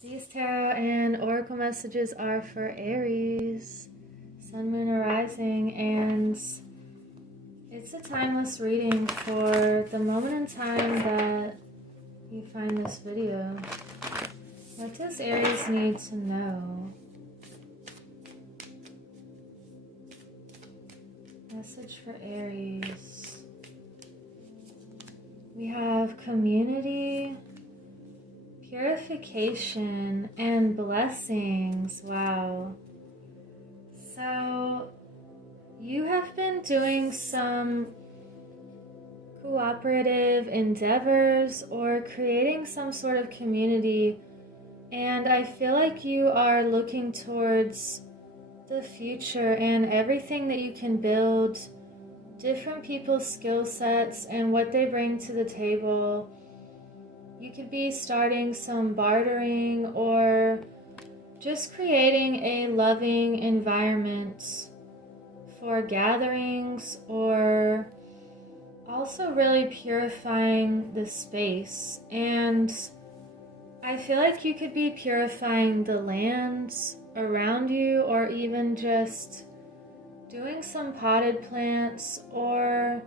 These tarot and oracle messages are for Aries, Sun, Moon, or Rising, and it's a timeless reading for the moment in time that you find this video. What does Aries need to know? Message for Aries. We have community, purification, and blessings. Wow. So you have been doing some cooperative endeavors or creating some sort of community, and I feel like you are looking towards the future and everything that you can build, different people's skill sets and what they bring to the table. You could be starting some bartering or just creating a loving environment for gatherings, or also really purifying the space. And I feel like you could be purifying the lands around you, or even just doing some potted plants, or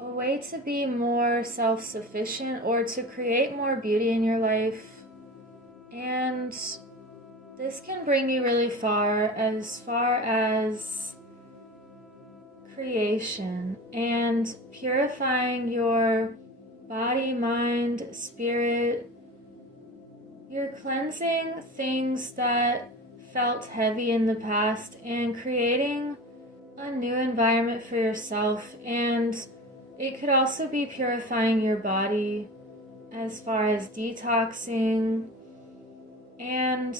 a way to be more self-sufficient or to create more beauty in your life. And this can bring you really far as creation and purifying your body, mind, spirit. You're cleansing things that felt heavy in the past and creating a new environment for yourself. And it could also be purifying your body as far as detoxing. And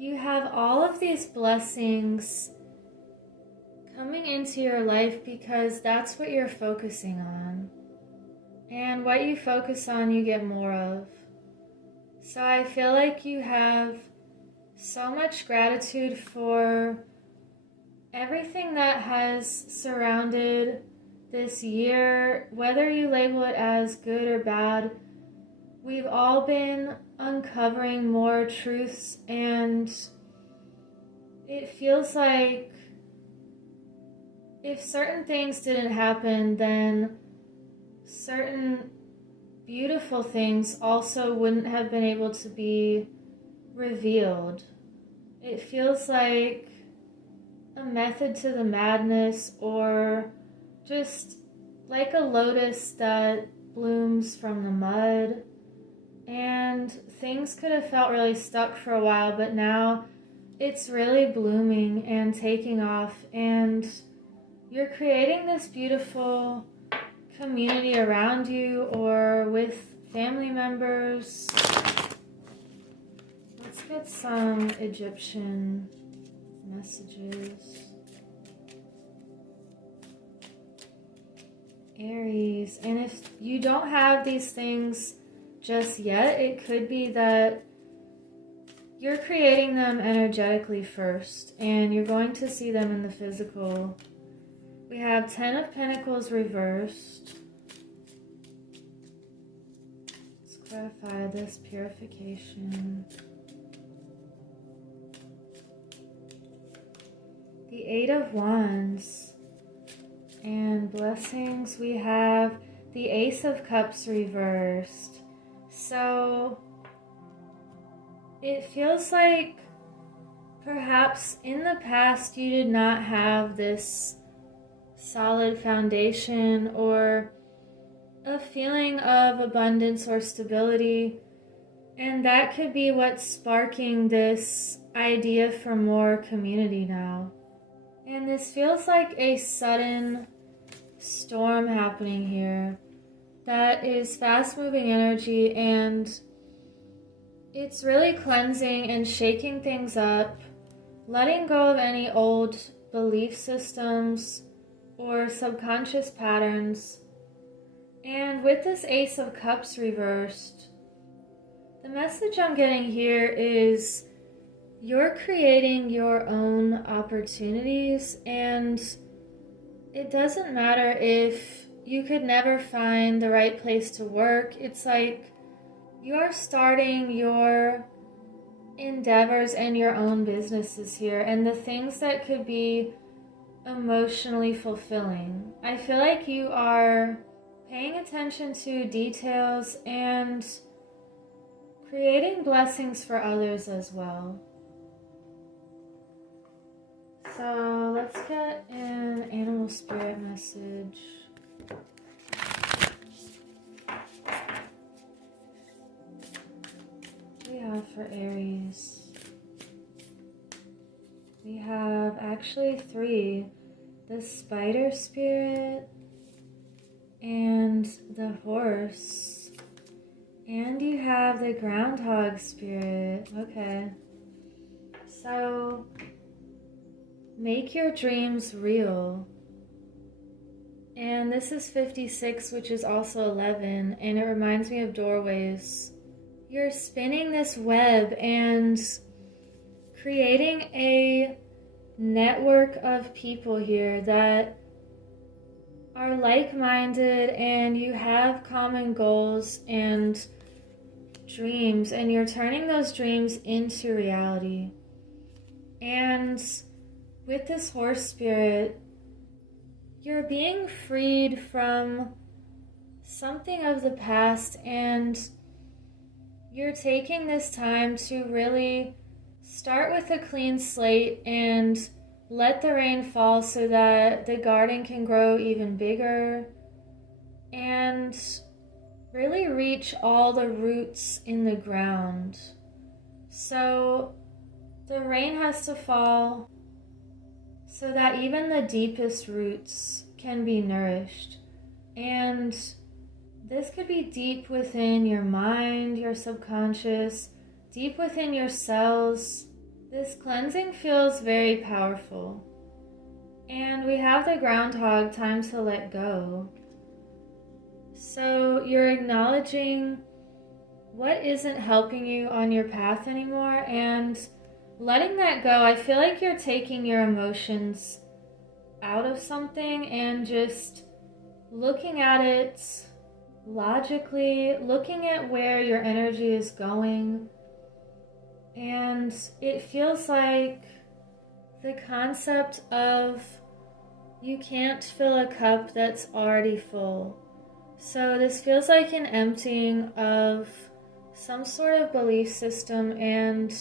you have all of these blessings coming into your life because that's what you're focusing on. And what you focus on, you get more of. So I feel like you have so much gratitude for everything that has surrounded this year, whether you label it as good or bad. We've all been uncovering more truths, and it feels like if certain things didn't happen, then certain beautiful things also wouldn't have been able to be revealed. It feels like a method to the madness, or just like a lotus that blooms from the mud. And things could have felt really stuck for a while, but now it's really blooming and taking off, and you're creating this beautiful community around you or with family members. Let's get some Egyptian messages. Aries, and if you don't have these things just yet, it could be that you're creating them energetically first, and you're going to see them in the physical. We have 10 of Pentacles reversed. Let's clarify this purification. The 8 of Wands. And blessings, we have the Ace of Cups reversed. So it feels like perhaps in the past you did not have this solid foundation or a feeling of abundance or stability, and that could be what's sparking this idea for more community now. And this feels like a sudden storm happening here that is fast-moving energy, and it's really cleansing and shaking things up, letting go of any old belief systems or subconscious patterns. And with this Ace of Cups reversed, the message I'm getting here is you're creating your own opportunities, and it doesn't matter if you could never find the right place to work. It's like you're starting your endeavors and your own businesses here, and the things that could be emotionally fulfilling. I feel like you are paying attention to details and creating blessings for others as well. So let's get an animal spirit message. What do we have for Aries? We have actually 3. The spider spirit and the horse. And you have the groundhog spirit. Okay. So make your dreams real. And this is 56, which is also 11, and it reminds me of doorways. You're spinning this web and creating a network of people here that are like-minded, and you have common goals and dreams, and you're turning those dreams into reality. And with this horse spirit, you're being freed from something of the past, and you're taking this time to really start with a clean slate and let the rain fall so that the garden can grow even bigger and really reach all the roots in the ground. So the rain has to fall so that even the deepest roots can be nourished. And this could be deep within your mind, your subconscious, deep within your cells. This cleansing feels very powerful. And we have the groundhog, time to let go. So you're acknowledging what isn't helping you on your path anymore and letting that go. I feel like you're taking your emotions out of something and just looking at it logically, looking at where your energy is going. And it feels like the concept of you can't fill a cup that's already full. So this feels like an emptying of some sort of belief system, and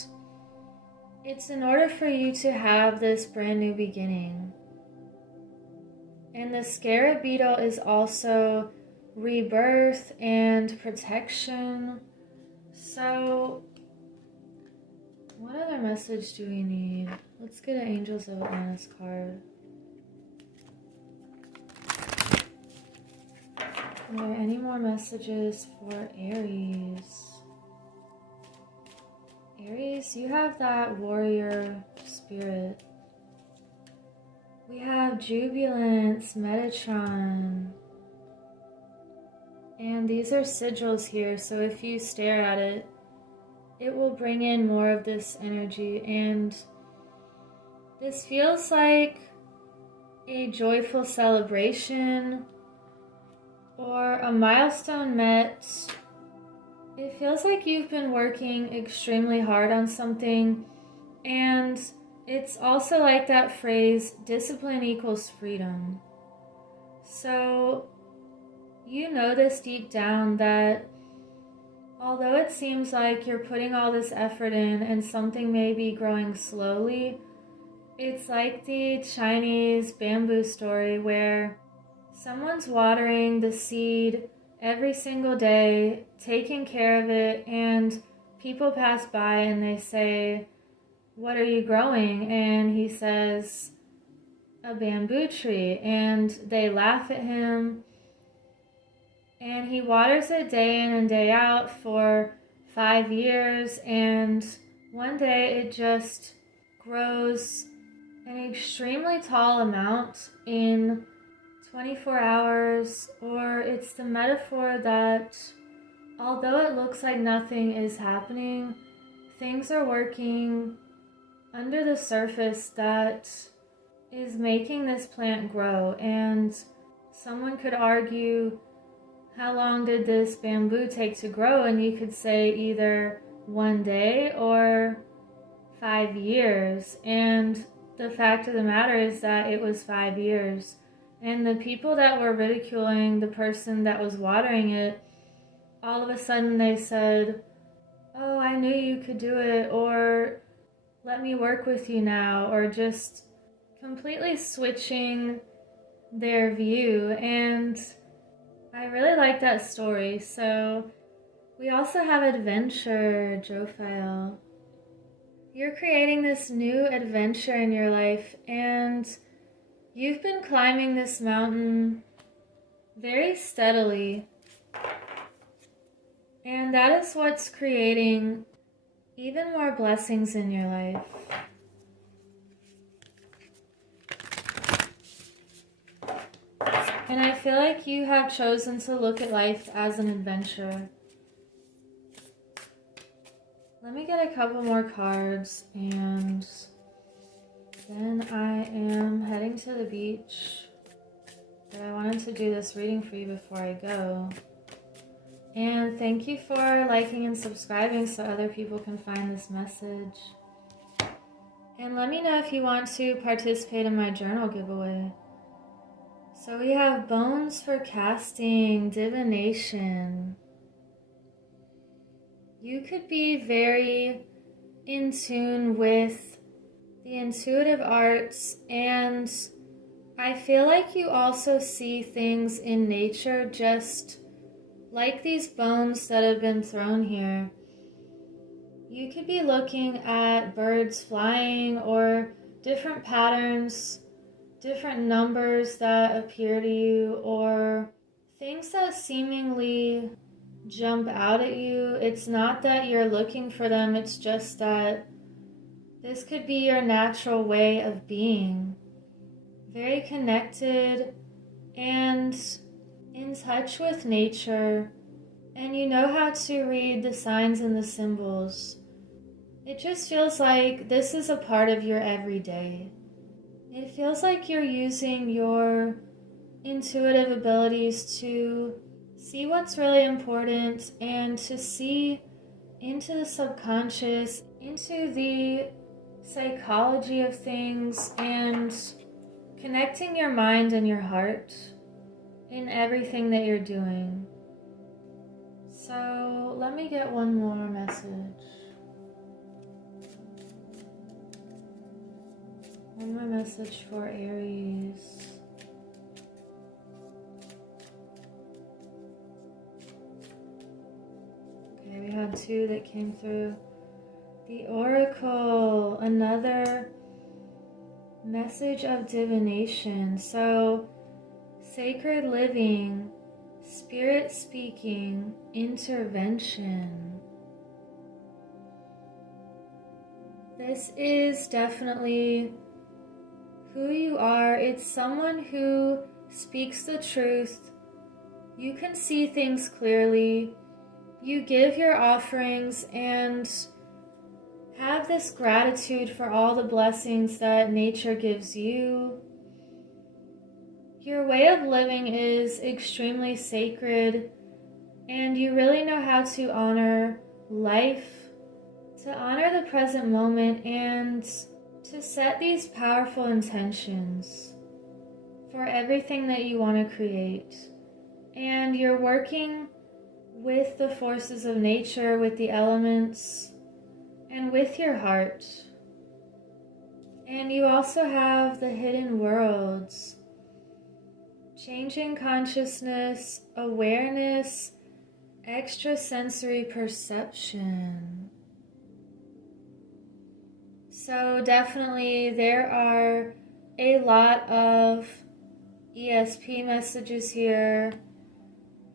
it's in order for you to have this brand new beginning. And the scarab beetle is also rebirth and protection. So what other message do we need? Let's get an Angels of Atlantis card. Are there any more messages for Aries? Aries, you have that warrior spirit. We have Jubilance, Metatron. And these are sigils here, so if you stare at it, it will bring in more of this energy. And this feels like a joyful celebration or a milestone met. It feels like you've been working extremely hard on something, and it's also like that phrase, discipline equals freedom. So you know this deep down that although it seems like you're putting all this effort in and something may be growing slowly, it's like the Chinese bamboo story where someone's watering the seed every single day, taking care of it, and people pass by and they say, "What are you growing?" And he says, "A bamboo tree." And they laugh at him. And he waters it day in and day out for 5 years. And one day it just grows an extremely tall amount in 24 hours, or it's the metaphor that although it looks like nothing is happening, things are working under the surface that is making this plant grow. And someone could argue, how long did this bamboo take to grow? And you could say either one day or 5 years. And the fact of the matter is that it was 5 years. And the people that were ridiculing the person that was watering it, all of a sudden they said, "Oh, I knew you could do it," or "Let me work with you now," or just completely switching their view. And I really like that story. So we also have adventure, Jophiel. You're creating this new adventure in your life, and you've been climbing this mountain very steadily. And that is what's creating even more blessings in your life. And I feel like you have chosen to look at life as an adventure. Let me get a couple more cards, and then I am heading to the beach. But I wanted to do this reading for you before I go. And thank you for liking and subscribing so other people can find this message. And let me know if you want to participate in my journal giveaway. So we have bones for casting, divination. You could be very in tune with the intuitive arts, and I feel like you also see things in nature just like these bones that have been thrown here. You could be looking at birds flying or different patterns, different numbers that appear to you, or things that seemingly jump out at you. It's not that you're looking for them, it's just that this could be your natural way of being. Very connected and in touch with nature, and you know how to read the signs and the symbols. It just feels like this is a part of your everyday. It feels like you're using your intuitive abilities to see what's really important and to see into the subconscious, into the psychology of things, and connecting your mind and your heart in everything that you're doing. So let me get one more message. One more message for Aries. Okay, we had two that came through. The Oracle, another message of divination. So, sacred living, spirit speaking, intervention. This is definitely who you are. It's someone who speaks the truth. You can see things clearly. You give your offerings and have this gratitude for all the blessings that nature gives you. Your way of living is extremely sacred, and you really know how to honor life, to honor the present moment, and to set these powerful intentions for everything that you want to create. And you're working with the forces of nature, with the elements, and with your heart. And you also have the hidden worlds, changing consciousness, awareness, extrasensory perception. So definitely there are a lot of ESP messages here.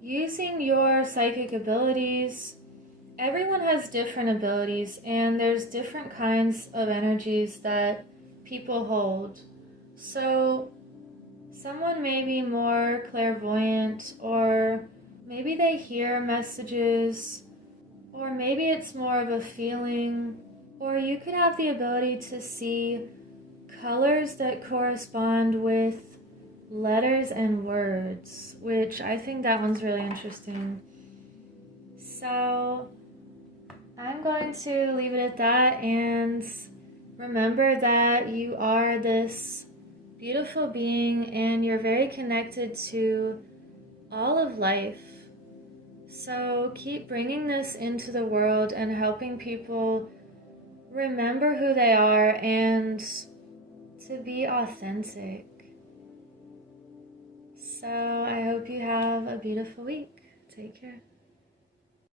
Using your psychic abilities. Everyone has different abilities, and there's different kinds of energies that people hold. So someone may be more clairvoyant, or maybe they hear messages, or maybe it's more of a feeling, or you could have the ability to see colors that correspond with letters and words, which I think that one's really interesting. So I'm going to leave it at that, and remember that you are this beautiful being and you're very connected to all of life. So keep bringing this into the world and helping people remember who they are and to be authentic. So I hope you have a beautiful week. Take care.